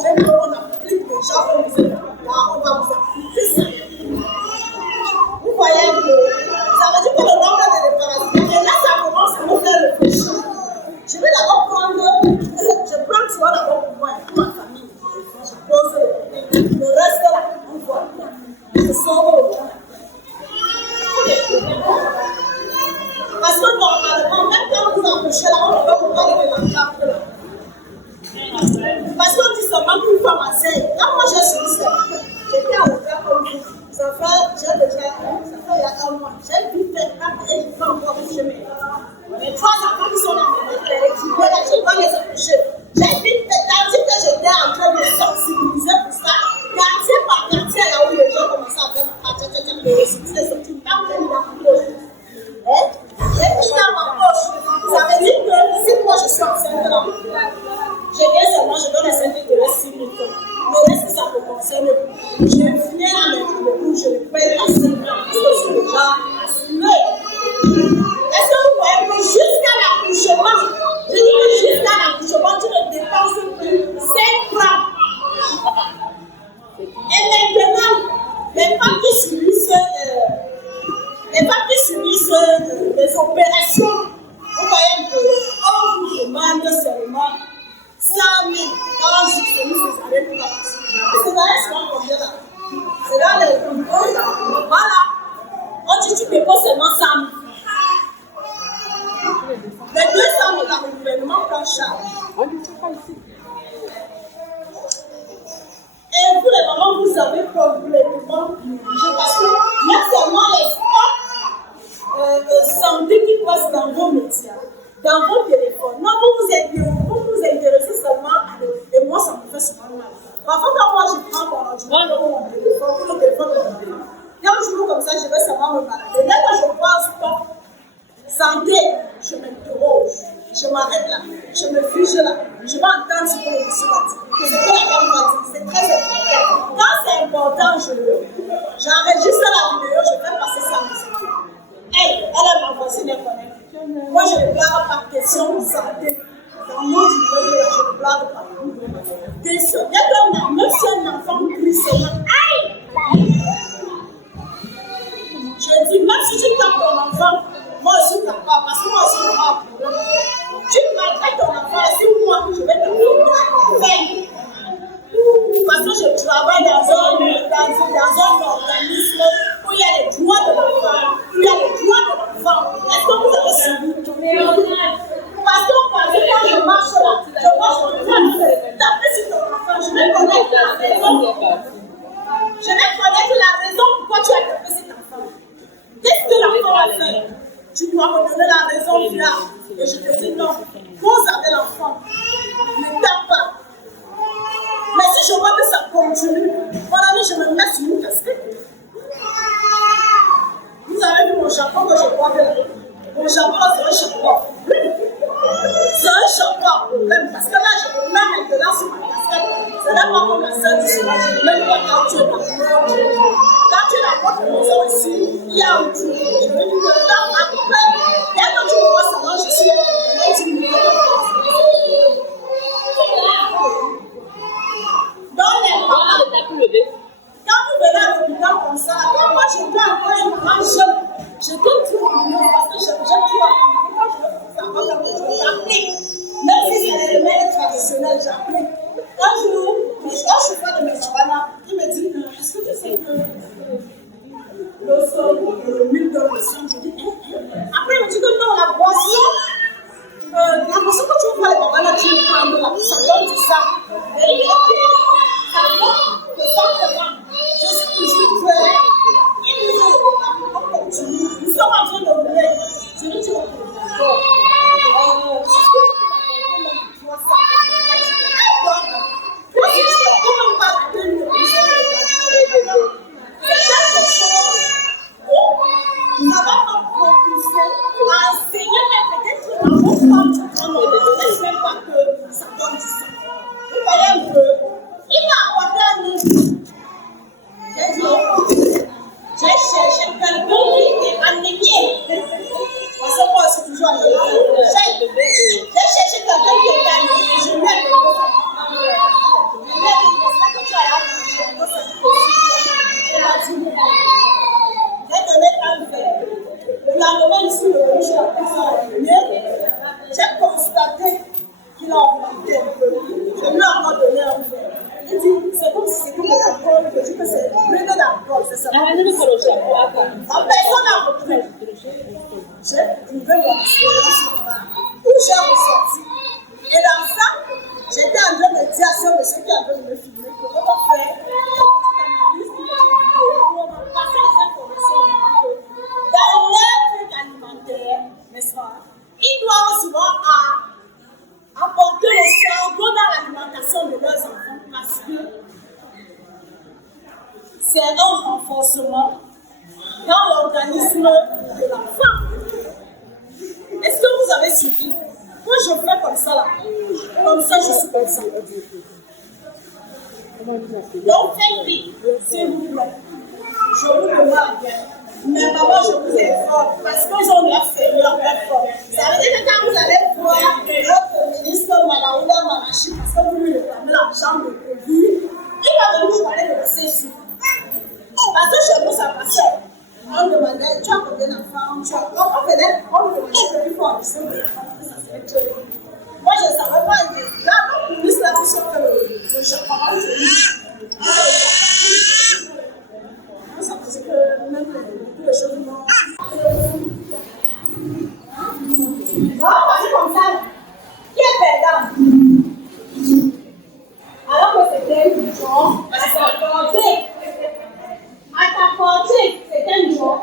Dieu qu'on applique déjà, on va vous appliquer ça. Vous voyez que ça veut dire que le nombre de réparations, et là ça commence à me faire réfléchir. Je vais d'abord je prends tu vois d'abord pour moi, pour ma famille. Je pose le reste là, on voit. Je sors le temps. Parce que normalement, même quand vous empêchez là, on ne peut pas vous parler de la carte là. Parce qu'on dit seulement qu'une femme à 5. Quand moi j'ai suivi ça, j'étais à l'hôtel comme vous. Ça fait il y a un mois. J'ai vu faire et je peux encore toucher mes 3 enfants qui sont dans mon éclairé, qui veulent, je ne vais pas les empêcher. J'ai vu faire, tandis que j'étais en train de sensibiliser pour ça, quartier par quartier, là où les gens commençaient à faire ma tête, c'est sorti une dame qui a mis dans ma poche. J'ai mis dans ma poche. Ça veut dire que si moi je suis enceinte là, je viens seulement, je donne les 5 de 6 000 francs. Le reste, ça me concerne. Je viens à mes cours, je le paye à 5 ans. Parce que je suis déjà assuré. Est-ce que vous voyez que jusqu'à l'accouchement, je dis que jusqu'à l'accouchement, tu ne dépenses plus 5 francs. Et maintenant, les femmes qui subissent des opérations, vous voyez qu'on vous demande seulement 100 000 quand je suis mis ces années pour la possible. Et ces années, c'est combien là? C'est là le voilà. On dit tu déposes seulement 100 000. Les 200 000 là, le gouvernement prend charge. On ne dit pas ici. Et vous les mamans, vous avez complètement négligé parce que même seulement les sports santé qui passent dans vos médias, dans vos téléphones. Non, vous vous intéressez seulement à et moi, ça me fait souvent mal. Parfois, quand moi je prends mon ordinateur ou mon téléphone, ou le téléphone de mon téléphone, quand je joue comme ça, je vais seulement me balader. Dès que je pense pas santé, je m'interroge, je m'arrête là, je me fiche là, je vais entendre ce que le monsieur va dire, que ce que la dame va dire, c'est très important. Quand c'est important, j'enregistre la vidéo, je vais passer ça à mes enfants. Elle est ma voisine, elle connaît. Moi, je ne blague pas question de santé. Dans mon immeuble, je ne blague pas. Même si un enfant crie seulement, aïe! Je dis, même si tu tapes ton enfant, moi aussi, tape pas, parce que moi aussi, je n'ai pas de problème. Tu maltraites ton enfant, si moi, je vais te faire. Parce que je travaille dans un organisme où il y a les droits de l'enfant. Est-ce que vous avez suivi? Parce que quand je marche là, je marche taper sur ton enfant, je vais connaître la raison. Je vais connaître la raison pourquoi tu as tapé sur ton enfant. Qu'est-ce que l'enfant a fait? Tu dois me donner la raison là. Et je te dis non, vous avez l'enfant. Ne tape pas. Mais si je vois que ça continue, mon ami, je me mets sur une casquette. Vous avez vu mon chapeau que je porte là? Mon chapeau, c'est un chapeau. C'est un chapeau. Parce que là, je me mets maintenant sur ma casquette. C'est là comme ma soeur dit souvent, je ne même pas quand tu es dans le monde. Quand tu es dans votre maison ici, il y a un trou. Je me dis que là, après, dès que tu me vois seulement, je suis là. Quand vous venez à l'hôpital comme ça, moi j'étais encore une grande jeune, j'étais toujours mignonne parce que j'aime tout. Quand je vais j'applique. Même si c'est les remèdes traditionnels, j'applique. Un jour, quand je suis pas de mes chavana, il me dit, est-ce que tu sais que le sol et l'huile de le sang, je dis, après il me dit que non, la boisson, La personne a repris. J'ai trouvé mon expérience là-bas où j'ai ressorti. Et dans ça, j'étais en train de dire à ce monsieur qui est en train de me filmer qu'on va faire une petite analyse, une petite vidéo où on va passer les informations dans leur truc alimentaire, n'est-ce pas? Ils doivent souvent apporter le cerveau dans l'alimentation de leurs enfants parce que c'est un renforcement dans l'organisme de l'enfant. Est-ce que vous avez suivi? Moi, je fais comme ça là. Comme ça, je suis comme ça. Donc, faites vite, s'il vous plaît. Je vous demande bien. Mais maman, je vous informe parce qu'ils ont déjà fait leur effort. Ça veut dire que quand vous allez voir votre ministre Manaoula Manachi, parce que vous lui réclamez l'argent de Covid, il va venir vous parler de ceci. Parce que chez nous, ça passait. On demandait, tu as combien d'enfants? On faisait, on lui demandait qu'il faut abuser de l'enfant. Ça serait tué. Moi, je ne savais pas. Là, notre ministre, là, on sait que le Japon, ça faisait que même les choses non. On va passer comme ça. Qui est perdant? Alors que c'était une joie à ta portée. À ta portée, c'était une joie.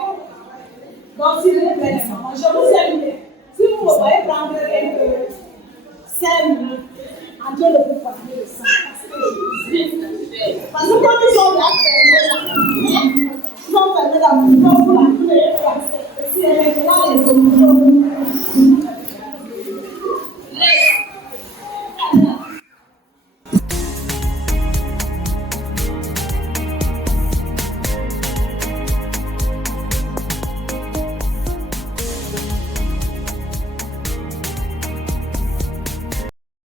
Donc, s'il vous plaît, je vous aime. Si vous me voyez prendre quelques 5 minutes en train de vous parler de ça, parce que quand ils sont là, ils sont fermés dans le monde.